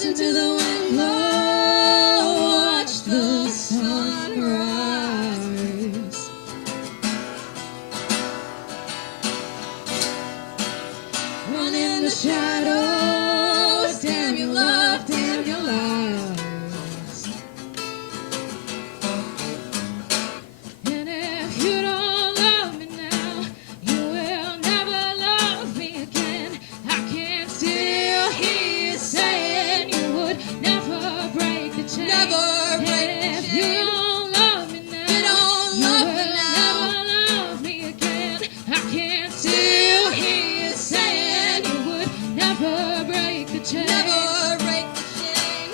Listen to the wind blow, watch the sun rise. Run in the shadows, damn your love, damn your lies. And if you don't love me now, you will never love me again. I can still hear you saying you would never break the chain. Never break And the if chain. you don't love me now, You don't love me now. will never love me again. I can still hear you saying you would never break the chain. Never break the chain.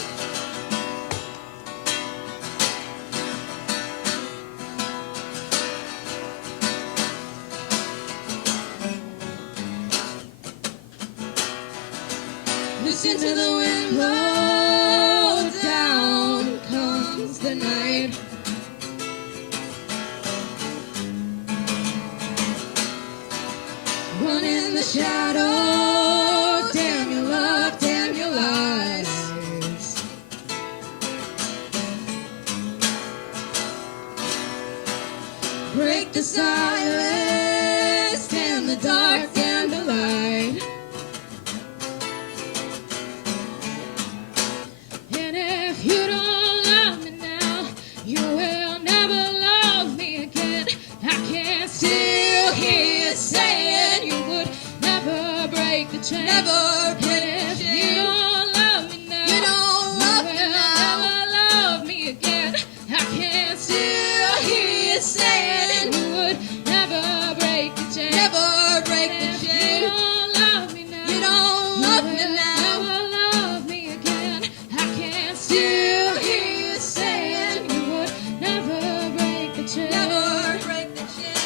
Listen to the wind blow, down comes the night. Run in the shadows, damn your love, damn your lies. Break the silence, damn the dark, damn the light. And if you don't love me now, you will never love me again. I can still hear you saying you would never break the chain. Never break And if the you chain. don't love me now, You don't love me will now. never love me again. I can still hear you saying you would never break the chain. Never break And the if you chain. don't love me now, You don't love me will now. never love me again. I can still hear you saying you would never break the chain. Never break the chain.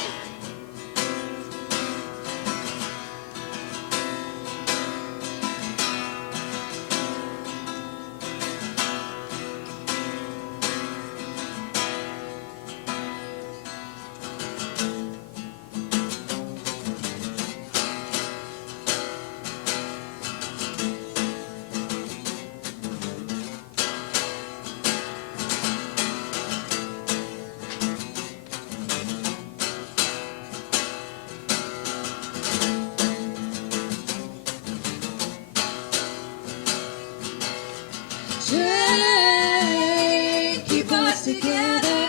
Chain, keep us together.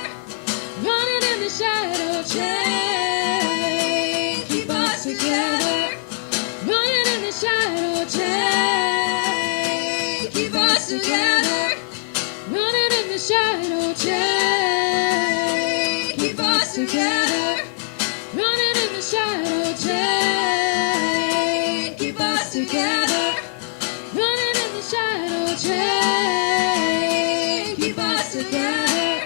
Running in the shadow. Chain, keep us together. Running in the shadow. Chain, keep us together. Running in the shadow. Chain, keep us together. Running in the shadow. Chain, keep us together. Running in the shadow, chain, keep us together.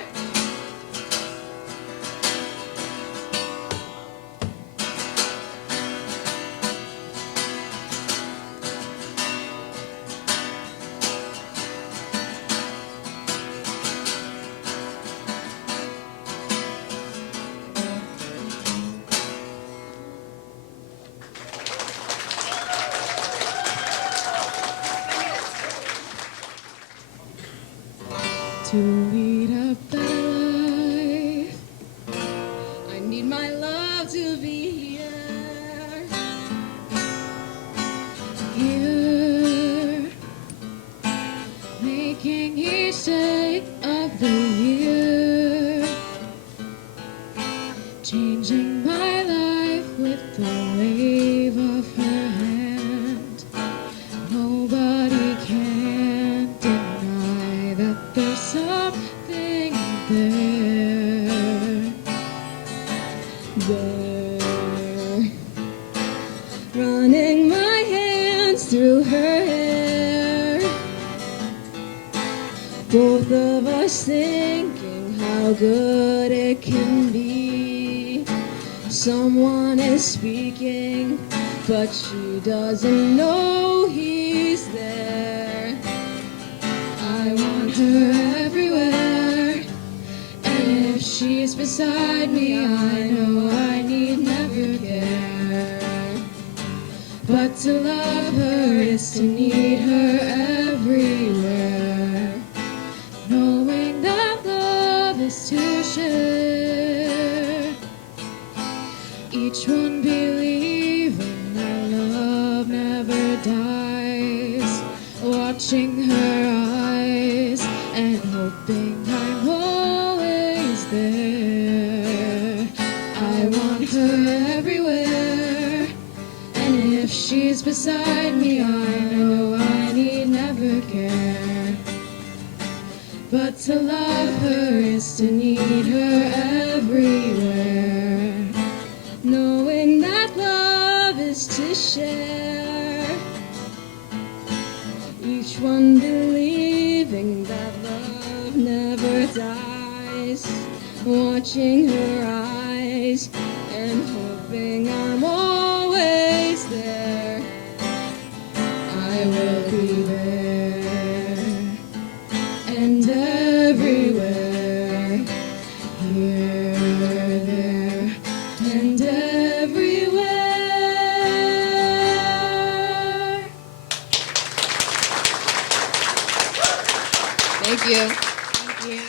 To lead a better life, I need my love to be here. Here, making each day of the year, changing my life with the wave of her hand. Nobody can deny that there's something there. Running my hands through her hair, both of us thinking how good it can be. Someone is speaking, but she doesn't know he's there. I want her everywhere, and if she's beside me, I know I need never care. But to love her is to need her everywhere. Each one believing that love never dies, watching her eyes and hoping I'm always there. I want her everywhere, and if she's beside me, I know I need never care. But to love her is to need her everywhere. Knowing that love is to share. Each one believing that love never dies. Watching her eyes and hoping I'm always there. I will be there and everywhere. Here, there, and everywhere. Thank you. Thank you.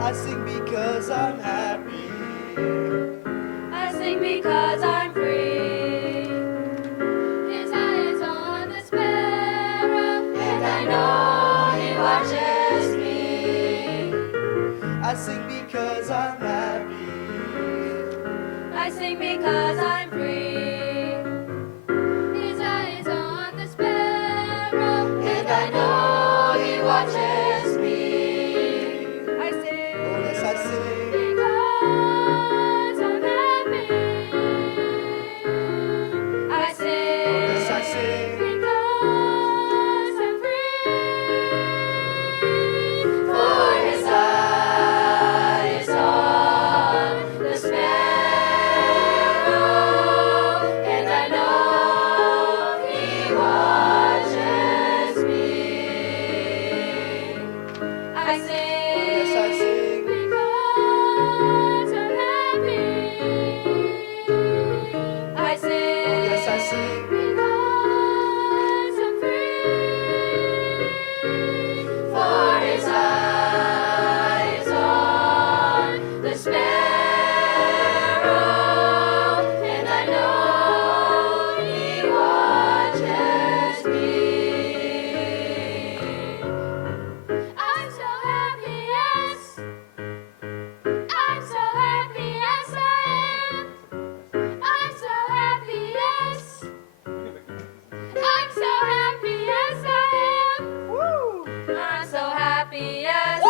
I sing because I'm happy. I sing because I'm free. His eye is on the sparrow, and I know he watches me. I sing because I'm happy. I sing because I'm free. His eye is on the sparrow, and I know he watches me. I sing, Oh yes, I sing. because I'm happy. I sing, Oh yes, I sing. because I'm free. For his eye is on the sparrow, and I know he watches me. I sing, Yes, I sing. because I'm happy. I sing, Oh yes, I sing. because I'm free. For his eye is on the sparrow, and I know he watches me. I'm so happy, yes. I'm so happy, yes I am. I'm so happy, yes. I'm so happy, yes I am. Woo! I'm so happy, yes.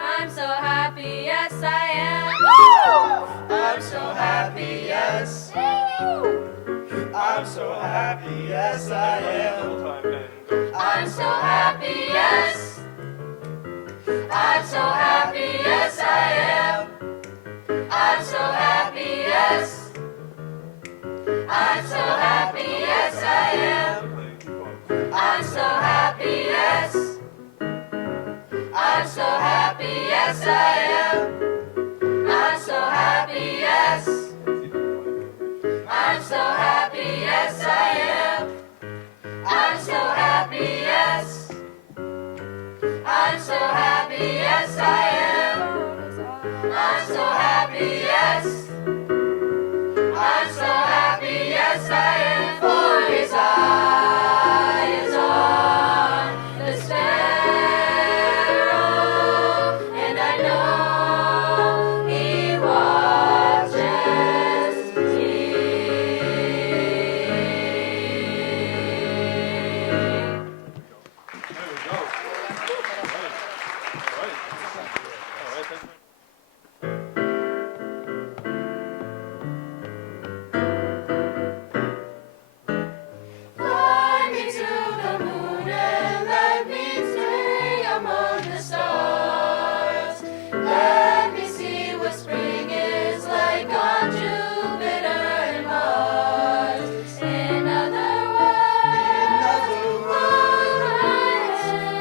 I'm so happy, yes I am. I'm so happy, yes. I'm so happy, yes, I am. I'm so happy, yes. I'm so happy, yes I am. yes I am. I'm so happy, yes. I'm so happy, yes I am. I'm so happy, yes. I'm so happy, yes I am. I'm so happy, yes. I'm so happy, yes I am. For his eye is on the sparrow, and I know he watches me. There we go. All right. Thank you. Fly me to the moon and let me sing among the stars. Let me see what spring is like on Jupiter and Mars. In other words,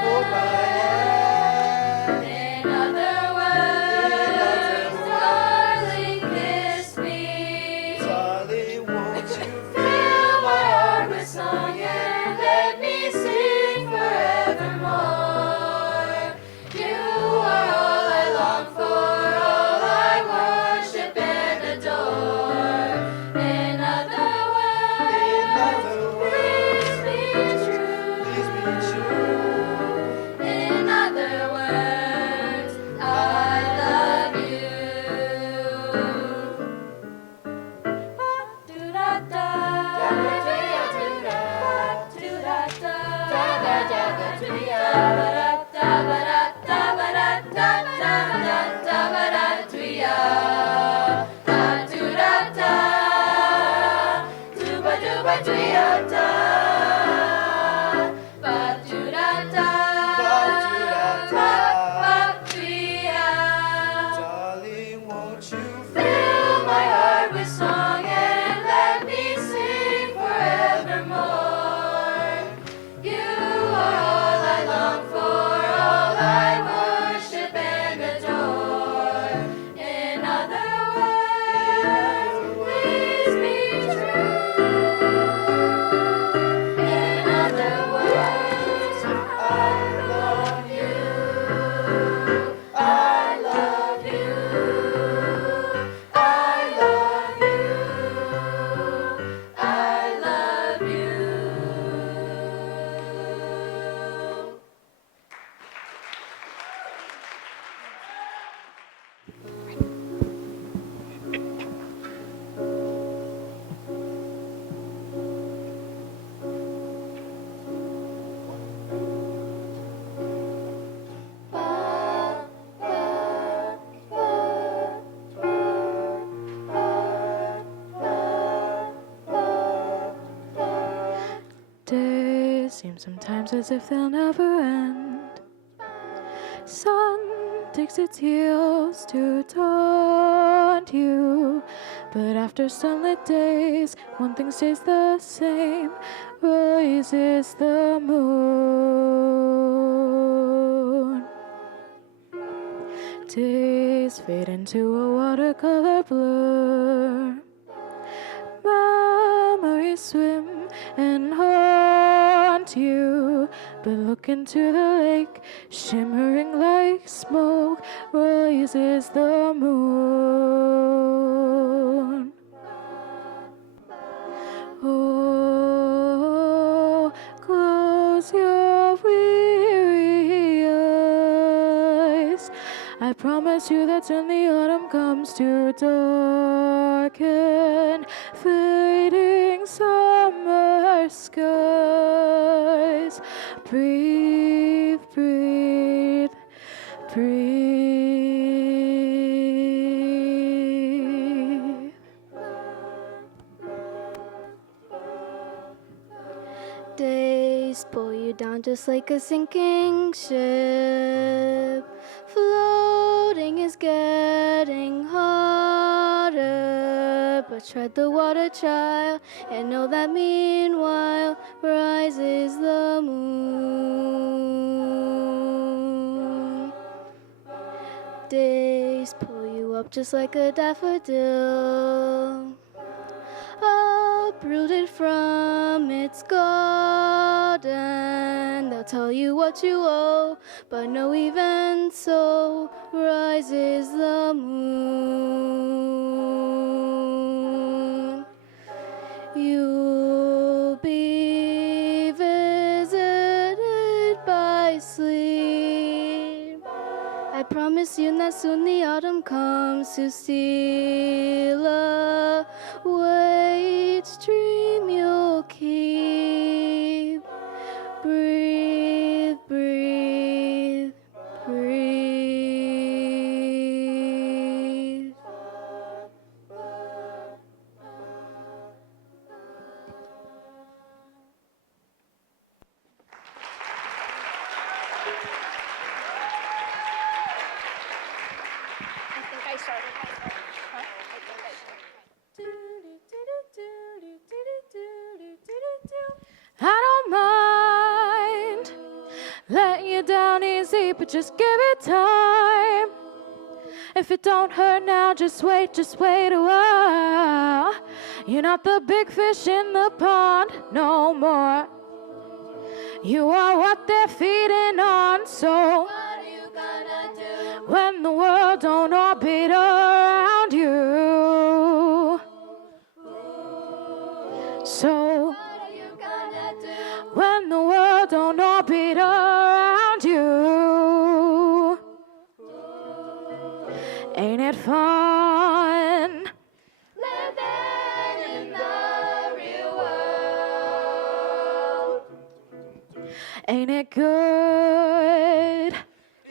hold my hand. In other words, darling, kiss me. Darling, won't you Fill my heart with song and let me sing forevermore. You are all I long for, all I worship and adore. In other words, please be true. In other words, I love you. Darling, won't you Fill my heart with song and let me sing forevermore. You are all I long for, all I worship and adore. In other words, please be true. In other words, I love you. I love you. I love you. I love you. Days seem sometimes as if they'll never end. Sun takes its heels to taunt you. But after sunlit days, one thing stays the same. Rises the moon. Days fade into a watercolor blur. Memories swim and haunt you, but look into the lake, shimmering like smoke, rises the moon. Oh, close your weary eyes. I promise you that's when the autumn comes to darken fading summer skies. Breathe, breathe, breathe. Days pull you down just like a sinking ship. Floating is getting harder, but tread the water, child, and know that meanwhile rises the moon. days pull you up just like a daffodil, uprooted from its garden. They'll tell you what you owe, but no, even so rises the moon. You'll be visited by sleep. I promise you that soon the autumn comes to steal away each dream you'll keep. Breathe, breathe, breathe. I don't mind letting you down easy, but just give it time. If it don't hurt now, just wait a while. You're not the big fish in the pond no more. You are what they're feeding on, so What are you gonna do? when the world don't orbit around you. So What are you gonna do? when the world don't orbit around you. Ain't it fun? Living in the real world. Ain't it good?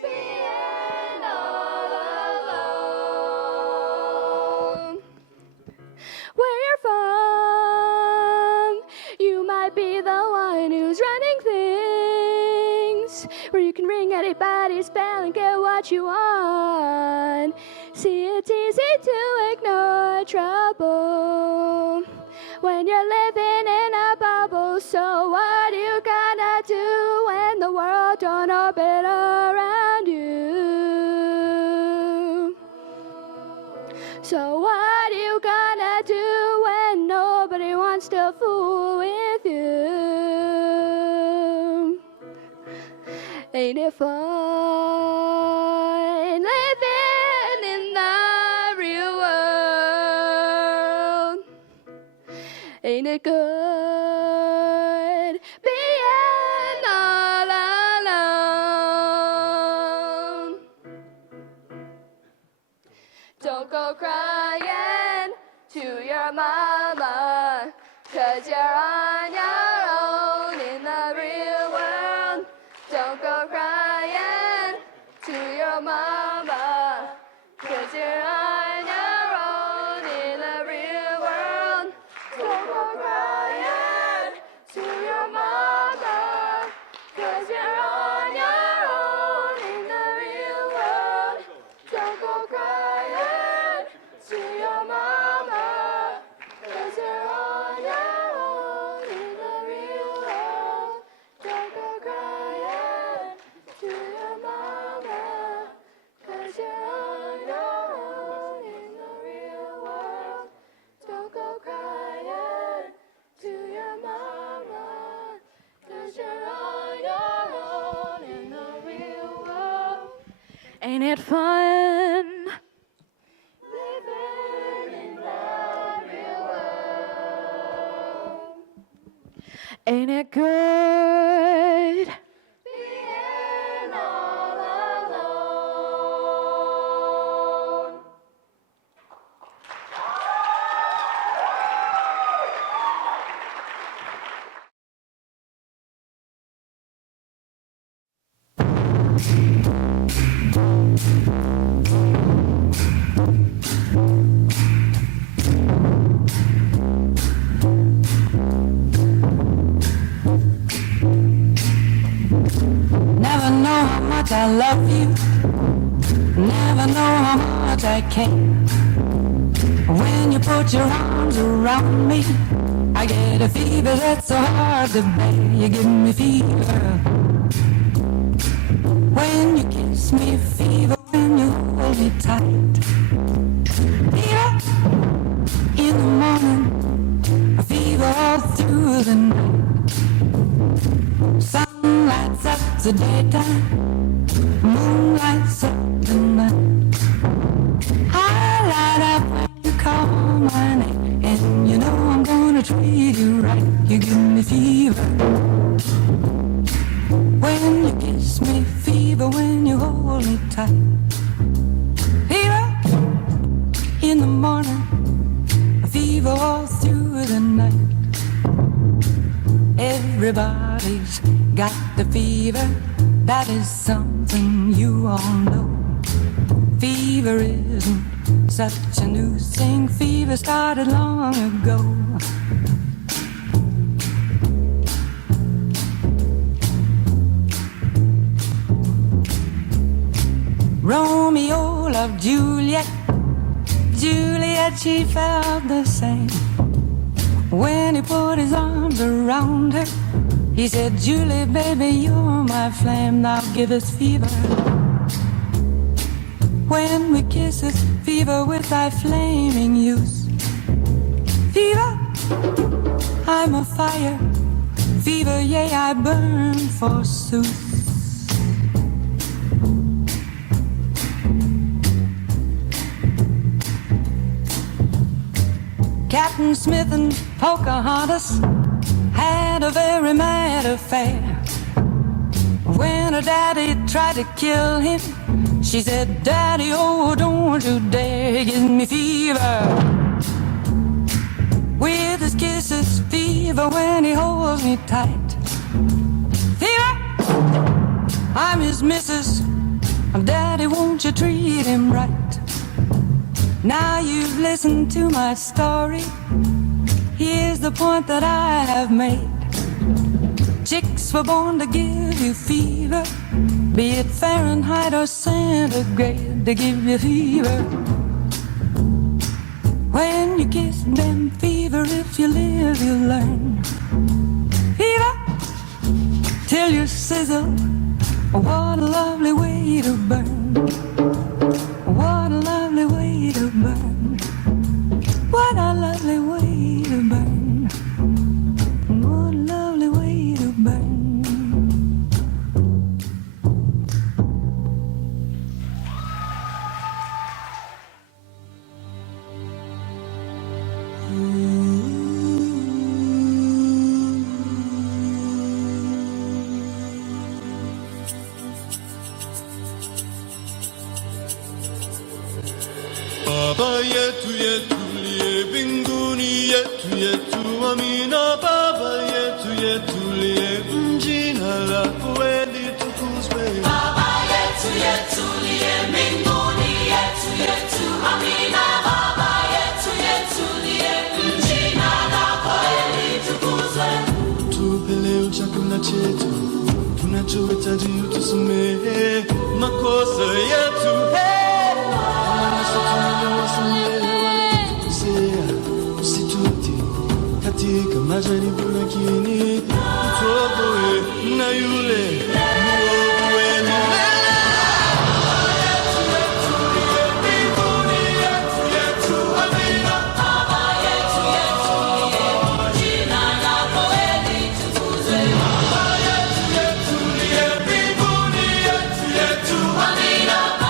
Being all alone. Where you're from, you might be the one who's running things, where you can ring anybody's bell and get what you want. See, it's easy to ignore trouble when you're living in a bubble. So what you gonna do when the world don't orbit around you? So what you gonna do when nobody wants to fool with you? Ain't it fun living in the real world? Ain't it good being all alone? Don't go crying to your mama, 'cause you're on your own in the real world. Don't go crying to your mama, 'cause you're on your own in the real world. Don't go crying to your mama, 'cause you're on your own in the real world. Don't go crying to your mama, 'cause you're on your own in the real world. Don't go crying to your mama, 'cause you're on your own in the real world. Don't go crying to your mama, 'cause you're on your own in the real world. Ain't it fun? Living in the real world. Ain't it good? Being all alone. Never know how much I love you. Never know how much I care. When you put your arms around me, I get a fever that's so hard to bear. You give me fever. When you kiss me, fever. When you hold tight. Fever in the morning, a fever all through the night. Sun lights up the daytime, moon lights up the night. I light up when you call my name, and you know I'm gonna treat you right. You give me fever when you kiss me, fever when you hold me tight. Fever in the morning, a fever all through the night. Everybody's got the fever, that is something you all know. Fever isn't such a new thing, fever started long ago. Romeo loved Juliet, Juliet, she felt the same. When he put his arms around her, he said, Julie, baby, you're my flame, now give us fever. When we kiss us, fever with thy flaming youth. Fever, I'm a fire, fever, yea, I burn forsooth. Captain Smith and Pocahontas had a very mad affair. When her daddy tried to kill him, she said, Daddy, oh, don't you dare, he gives me fever. With his kisses, fever when he holds me tight. Fever, I'm his missus, Daddy, won't you treat him right? Now you've listened to my story, here's the point that I have made. Chicks were born to give you fever, be it Fahrenheit or centigrade, they give you fever. When you kiss them, fever, if you live, you learn. Fever, till you sizzle, what a lovely way to burn. What a lovely way to burn. What a lovely way to burn. What a lovely way to burn. Baba yetu yetu liye mbinguni, yetu yetu amina. Baba yetu yetu liye, jina lako litukuzwe. Baba yetu yetu liye mbinguni, yetu yetu amina. Baba yetu yetu liye, jina lako litukuzwe. Tupe leo chakula chetu, tunachohitaji utusamehe makosa yetu. Katika majaribu lakini utuokoe na yule mwovu wa milele. Baba yetu yetu liye mbinguni, yetu yetu amina. Baba yetu yetu liye, jina lako litukuzwe. Baba yetu yetu liye mbinguni, yetu yetu amina.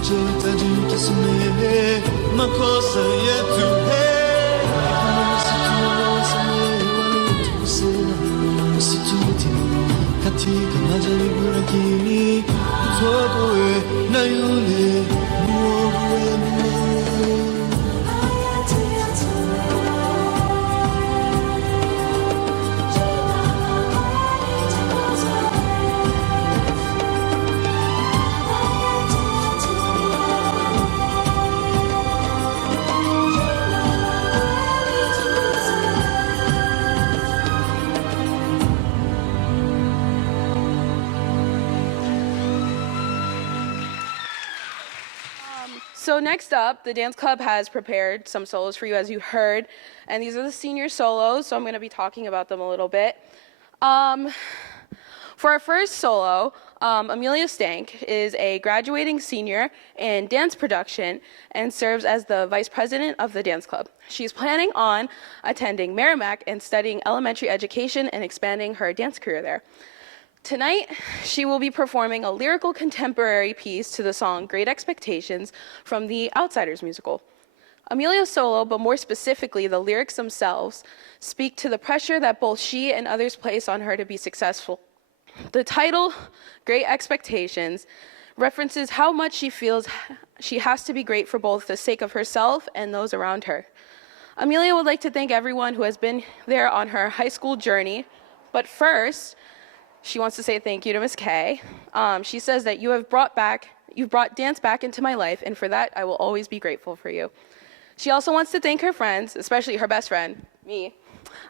accettati che se me ma cosa è tu come se tu non sai tu sei se tu ti katika majali burakini toko e na yule muovu So next up, the dance club has prepared some solos for you, as you heard, and these are the senior solos, so I'm going to be talking about them a little bit. For our first solo, Amelia Stank is a graduating senior in dance production and serves as the vice president of the dance club. She's planning on attending Merrimack and studying elementary education and expanding her dance career there. Tonight, she will be performing a lyrical contemporary piece to the song Great Expectations from the Outsiders musical. Amelia's solo, but more specifically the lyrics themselves, speak to the pressure that both she and others place on her to be successful. The title, Great Expectations, references how much she feels she has to be great for both the sake of herself and those around her. Amelia would like to thank everyone who has been there on her high school journey, but first, she wants to say thank you to Miss Kay. She says that you've brought dance back into my life, and for that, I will always be grateful for you. She also wants to thank her friends, especially her best friend, me,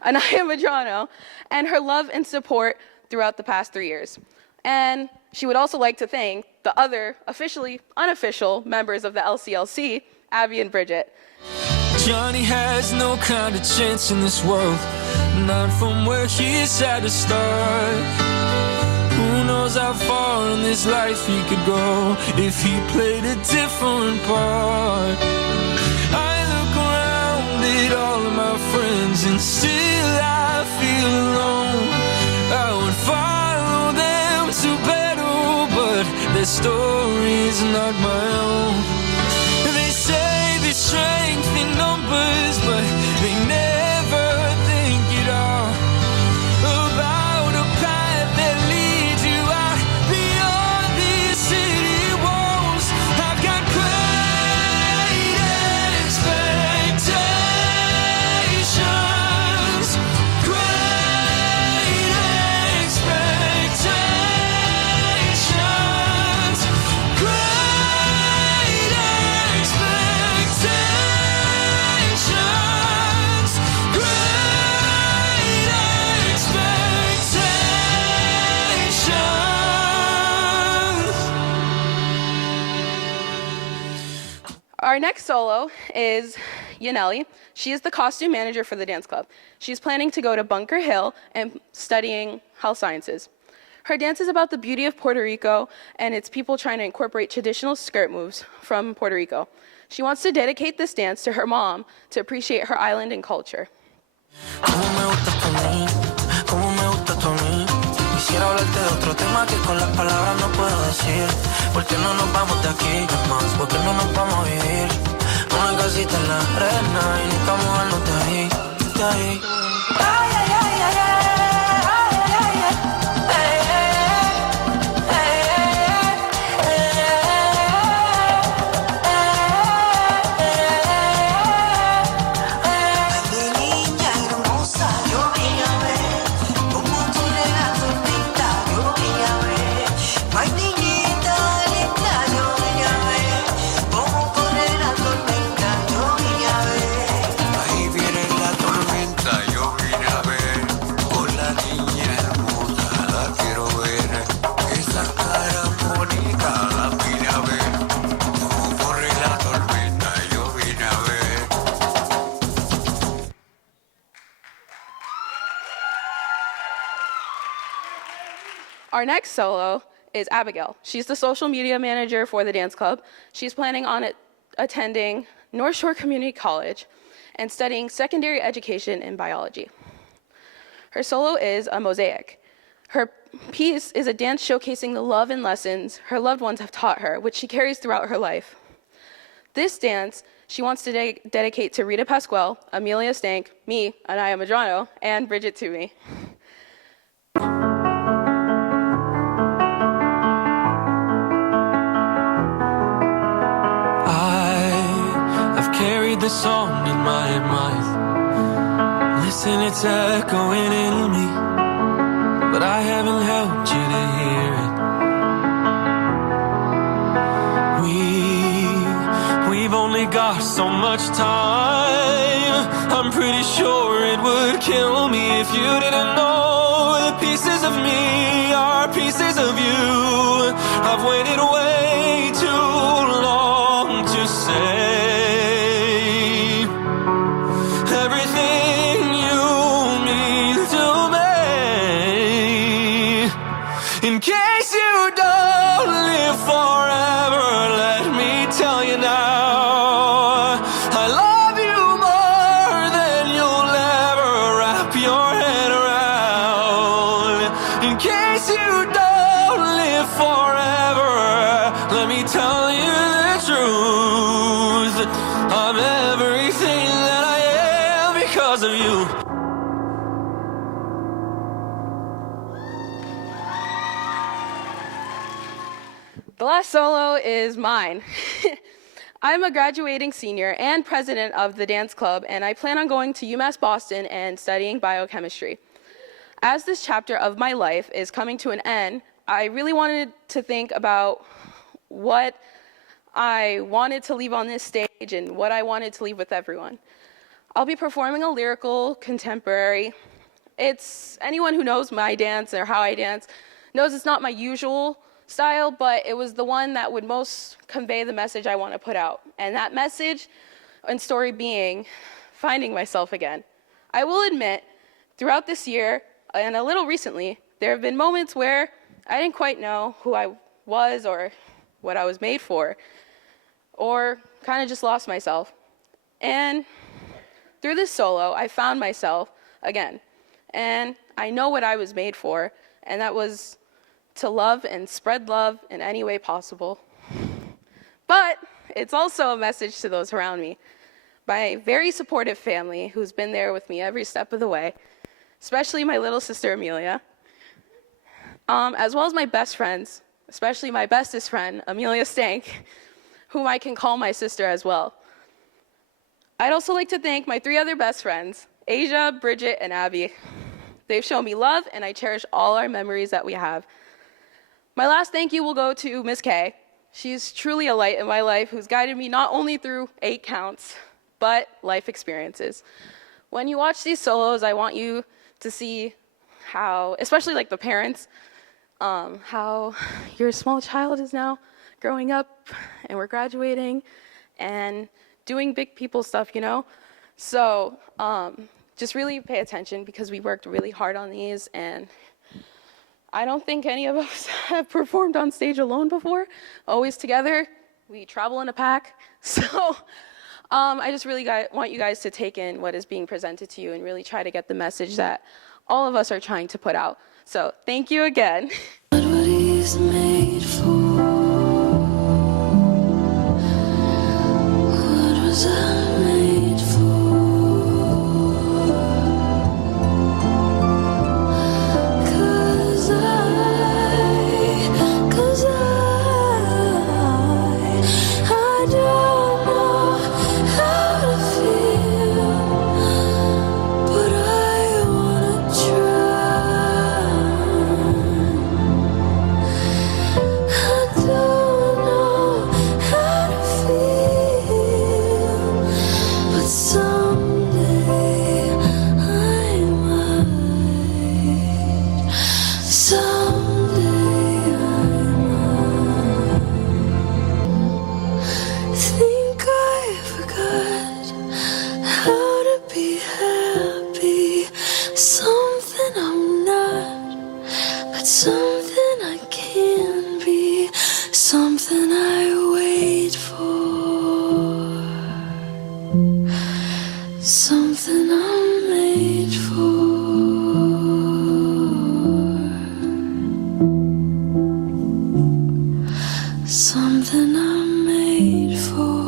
Anaya Madrano, and her love and support throughout the past 3 years. And she would also like to thank the other officially unofficial members of the LCLC, Abby and Bridget. Johnny has no kind of chance in this world, not from where he's at to start. Who knows how far in this life he could go if he played a different part. I look around at all of my friends and still I feel alone. I would follow them to battle, but their story's not my own. They say there's strength in numbers, but they never think it all about a path that leads you out beyond these city walls. I've got great expectations, great expectations, great expectations, great expectations. Our next solo is Yaneli. She is the costume manager for the dance club. She's planning to go to Bunker Hill and studying health sciences. Her dance is about the beauty of Puerto Rico and its people trying to incorporate traditional skirt moves from Puerto Rico. She wants to dedicate this dance to her mom to appreciate her island and culture. Cómo me gusta tu mí, cómo me gusta tu mí. Quisiera hablarte de otro tema que con las palabras no puedo decir. ¿Por qué no nos vamos de aquí? Es más, ¿por qué no nos vamos a vivir? Una casita en la arena y nunca movernos de ahí, de ahí. Ay, ay, ay, ay, ay, ay, ay, ay, niña hermosa, yo vine a ver cómo tú le das tormenta, yo vine a ver. Ay, niñita linda, yo vine a ver cómo corre la tormenta, yo vine a ver. Ahí viene la tormenta, yo vine a ver. Con la niña hermosa, la quiero ver. Esa cara bonita, la vine a ver. Cómo corre la tormenta, yo vine a ver. Our next solo is Abigail. She's the social media manager for the dance club. She's planning on attending North Shore Community College and studying secondary education in biology. Her solo is a mosaic. piece is a dance showcasing the love and lessons her loved ones have taught her, which she carries throughout her life. This dance she wants to dedicate to Rita Pasquale, Amelia Stank, me, Anaya Madrano, and Bridget Toomey. I've carried this song in my mind. Listen, it's echoing in me, but I haven't helped you to hear it. We've only got so much time. I'm pretty sure it would kill me if you didn't know the pieces of me are pieces of you. I've waited way too long to say everything you mean to me. In case you don't live forever, let me tell you now, I love you more than you'll ever wrap your head around. In case you don't live forever, let me tell you the truth. I'm everything that I am because of you. The last solo is mine. I'm a graduating senior and president of the dance club, and I plan on going to UMass Boston and studying biochemistry. As this chapter of my life is coming to an end, I really wanted to think about what I wanted to leave on this stage and what I wanted to leave with everyone. I'll be performing a lyrical contemporary. It's anyone who knows my dance or how I dance knows it's not my usual style, but it was the one that would most convey the message I want to put out. And that message and story being finding myself again. I will admit, throughout this year and a little recently, there have been moments where I didn't quite know who I was or what I was made for, or kind of just lost myself. And through this solo, I found myself again. And I know what I was made for, and that was to love and spread love in any way possible. But it's also a message to those around me. My very supportive family, who's been there with me every step of the way, especially my little sister Amelia, as well as my best friends, especially my bestest friend, Amelia Stank, whom I can call my sister as well. I'd also like to thank my 3 other best friends, Asia, Bridget, and Abby. They've shown me love, and I cherish all our memories that we have. My last thank you will go to Miss K. She's truly a light in my life who's guided me not only through 8 counts, but life experiences. When you watch these solos, I want you to see how, especially like the parents, how your small child is now growing up and we're graduating and doing big people stuff, you know? So just really pay attention because we worked really hard on these, and I don't think any of us have performed on stage alone before. Always together. We travel in a pack. So I just really want you guys to take in what is being presented to you and really try to get the message that all of us are trying to put out. So thank you again. What he's made for. What was I made for? 'Cause I don't know how to feel, but I wanna try. I don't know how to feel, but someday I might. Someday I might. Think I forgot how to be happy. Something I'm not, but something I can be. Something I wait for. Something I'm made for. wait for.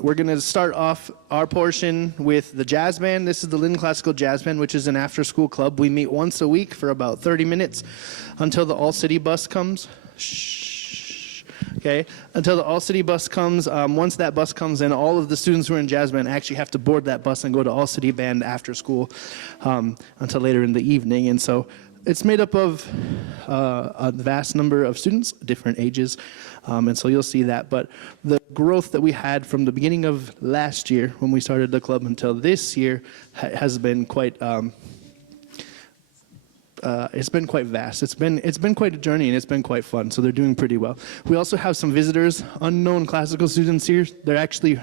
We're going to start off our portion with the jazz band. This is the Lynn Classical Jazz Band, which is an after-school club. We meet once a week for about 30 minutes until the all-city bus comes. Shh. Okay, until the all-city bus comes. Once that bus comes in, all of the students who are in jazz band actually have to board that bus and go to all-city band after school until later in the evening. And so it's made up of a vast number of students, different ages, and so you'll see that. But the growth that we had from the beginning of last year when we started the club until this year has been quite. It's been quite vast. It's been quite a journey, and it's been quite fun. So they're doing pretty well. We also have some visitors, unknown classical students here. They're actually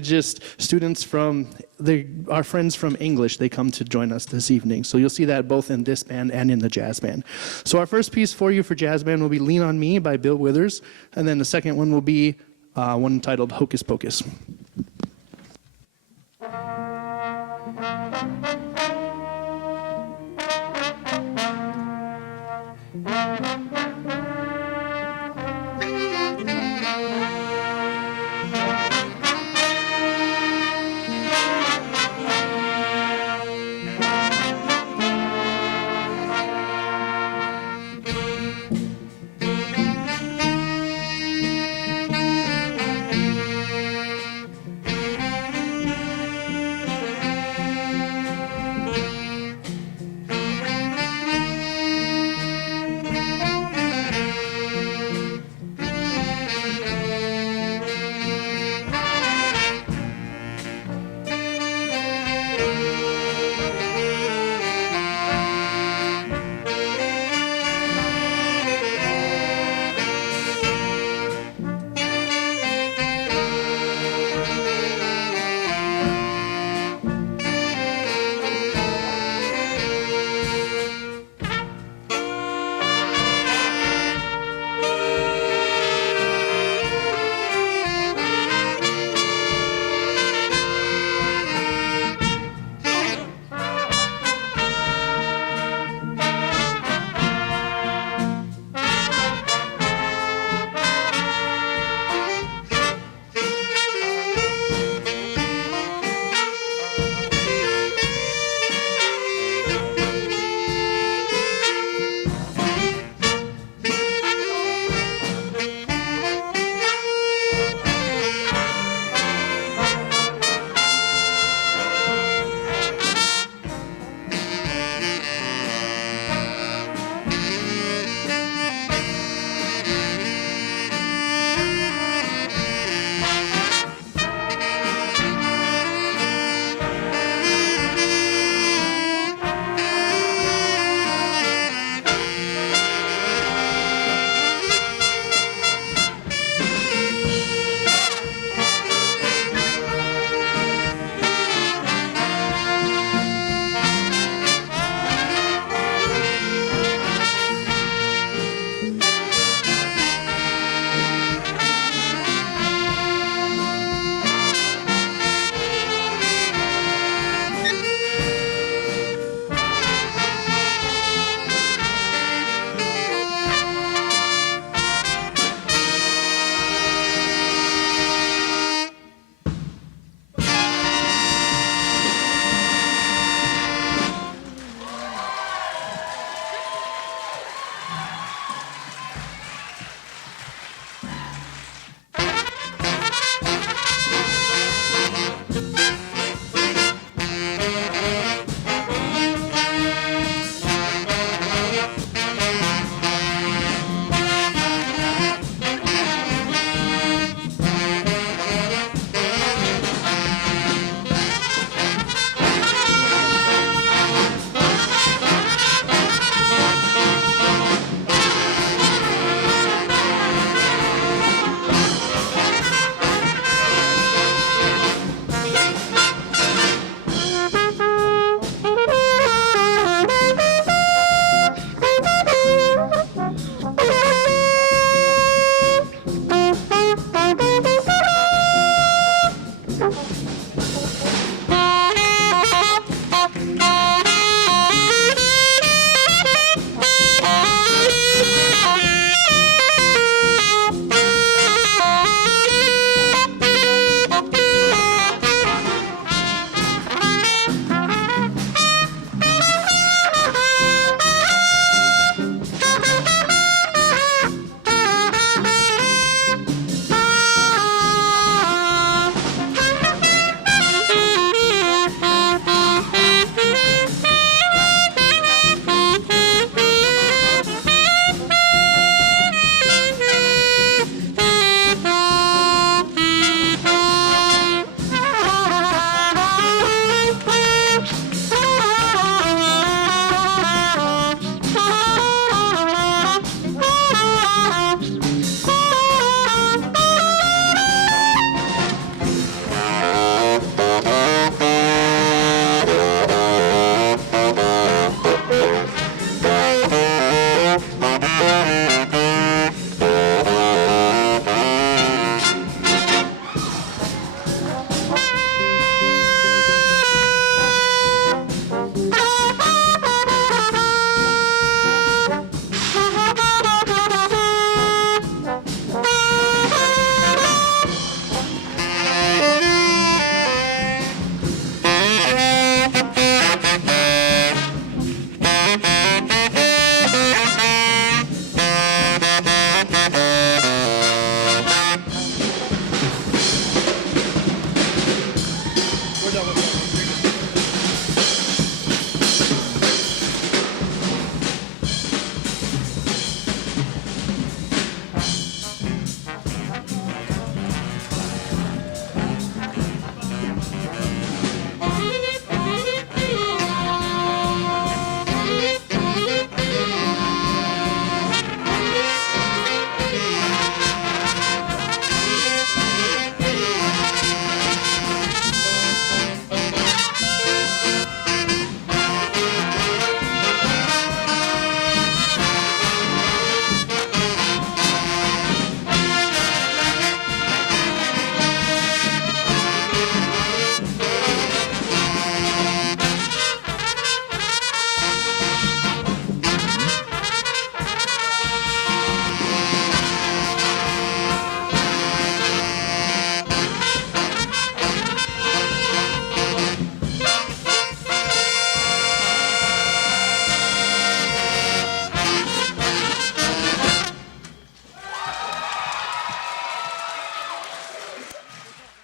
just students our friends from English. They come to join us this evening. So you'll see that both in this band and in the jazz band. So our first piece for you for jazz band will be Lean on Me by Bill Withers. And then the second one will be one titled Hocus Pocus.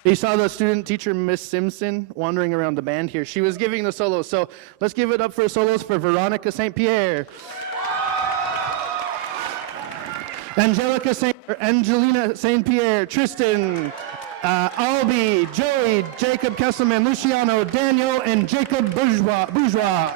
You saw the student teacher, Miss Simpson, wandering around the band here. She was giving the solos. So let's give it up for solos for Veronica St. Pierre. Angelina St. Pierre, Tristan, Albie, Joey, Jacob Kesselman, Luciano, Daniel, and Jacob Bourgeois.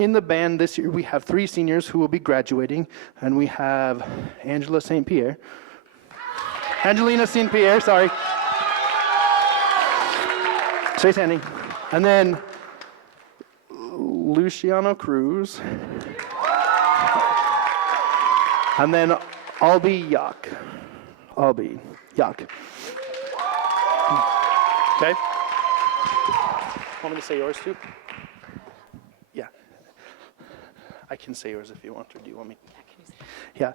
In the band this year, we have 3 seniors who will be graduating, and we have Angela St. Pierre. Angelina St. Pierre, sorry. Stay standing. And then Luciano Cruz. And then Albie Yak. Albie Yak. Okay? Want me to say yours too? Yeah. I can say yours if you want, or do you want me? Yeah.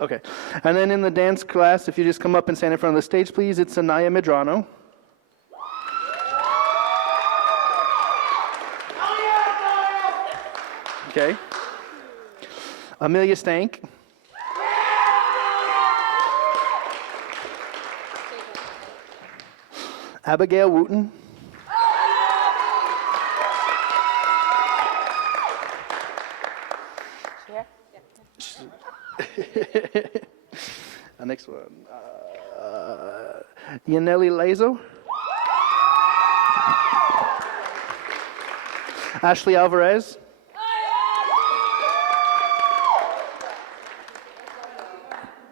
Okay. And then in the dance class, if you just come up and stand in front of the stage, please, it's Anaya Medrano. Okay. Amelia Stank. Abigail Wooten. The next one. Yaneli Lazo. Ashley Alvarez.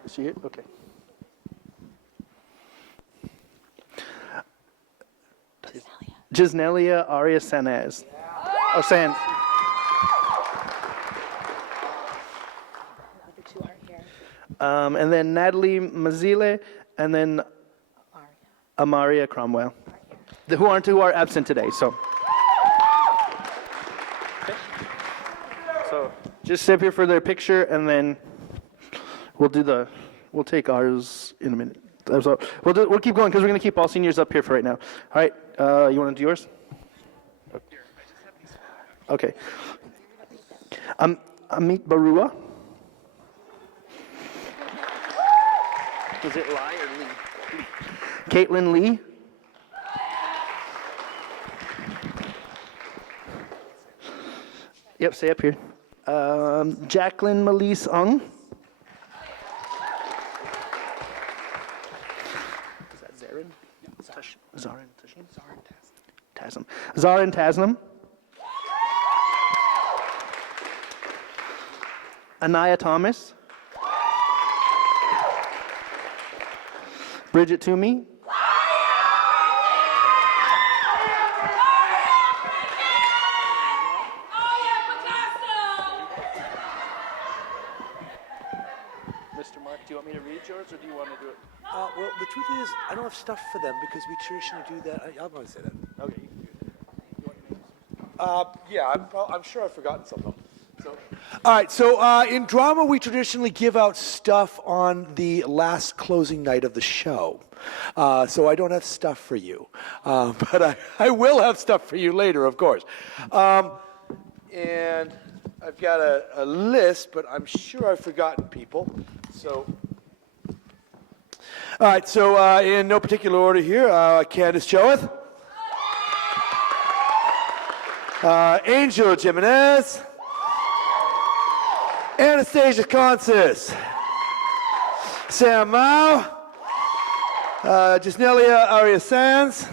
Is she here? Okay. Gisnelia Arias Sanez. Oh, Sanz. And then Natalie Mazzile, and then Amaria Cromwell, who are absent today. So just sit here for their picture, and then we'll take ours in a minute. So we'll keep going because we're going to keep all seniors up here for right now. All right, you want to do yours? Okay. Amit Barua. Is it Lai or Lee? Caitlin Lee. Yep, stay up here. Jacqueline Melise Ung. Is that Zarin? Zarin Tashin? Tasnim. Zarin Tasnim. Anaya Thomas. Bridget Toomey. Mr. Mark, do you want me to read yours, or do you want to do it? Well, the truth is, I don't have stuff for them because we traditionally do that. I'm going to say that. Okay, you can do it. Yeah, I'm sure I've forgotten some of them. All right, so in drama, we traditionally give out stuff on the last closing night of the show. So I don't have stuff for you, but I will have stuff for you later, of course. And I've got a list, but I'm sure I've forgotten people. So, all right. So, in no particular order here, Candace Choeth, Angel Jimenez, Anastasia Consis, Sam Mao, Jasnelia Arias Sands,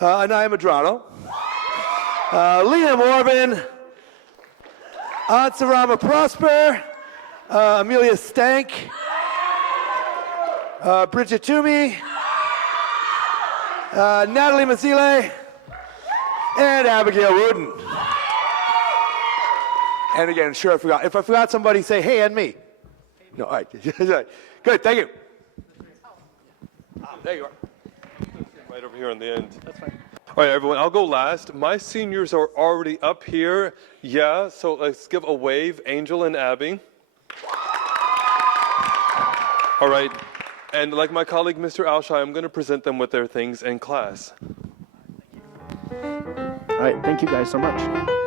Anaya Madrano, Liam Orban, Ansarama Prosper, Amelia Stank, Bridget Toomey, Natalie Mazzile, and Abigail Wooden. And again, sure, I forgot. If I forgot somebody, say, hey, and me. No, all right. Good, thank you. There you are. Right over here on the end. That's fine. All right, everyone, I'll go last. My seniors are already up here. Yeah, so let's give a wave, Angel and Abby. All right, and like my colleague, Mr. Alshai, I'm going to present them with their things in class. All right, thank you guys so much.